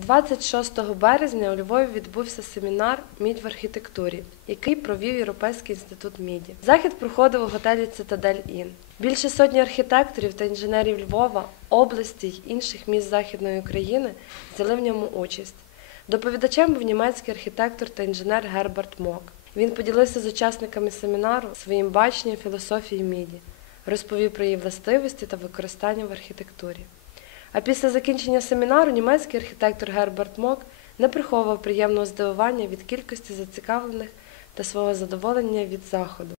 26 березня у Львові відбувся семінар Мідь в архітектурі, який провів Європейський інститут міді. Захід проходив у готелі Цитадель Ін. Більше сотні архітекторів та інженерів Львова, області й інших міст Західної України взяли в ньому участь. Доповідачем був німецький архітектор та інженер Герберт Мок. Він поділився з учасниками семінару своїм баченням філософії міді, розповів про її властивості та використання в архітектурі. А після закінчення семінару німецький архітектор Герберт Мок не приховував приємного здивування від кількості зацікавлених та свого задоволення від заходу.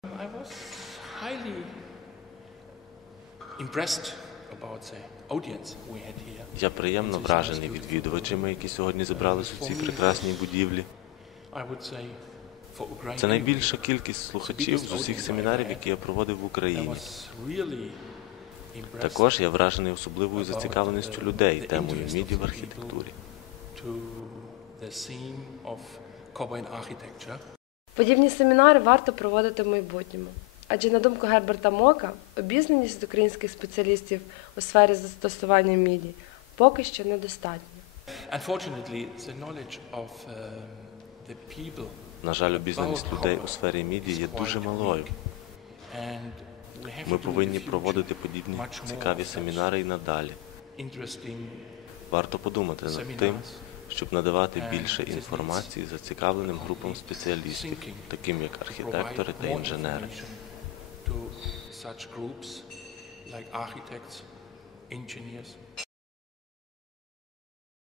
Я приємно вражений відвідувачами, які сьогодні зібрались у цій прекрасній будівлі. Це найбільша кількість слухачів з усіх семінарів, які я проводив в Україні. Також я вражений особливою зацікавленістю людей темою міді в архітектурі. Подібні семінари варто проводити в майбутньому. Адже, на думку Герберта Мока, обізнаність українських спеціалістів у сфері застосування міді поки що недостатня. Um, На жаль, обізнаність людей у сфері міді є дуже малою. Ми повинні проводити подібні цікаві семінари і надалі. Варто подумати над тим, щоб надавати більше інформації зацікавленим групам спеціалістів, таким як архітектори та інженери. such groups like architects, engineers.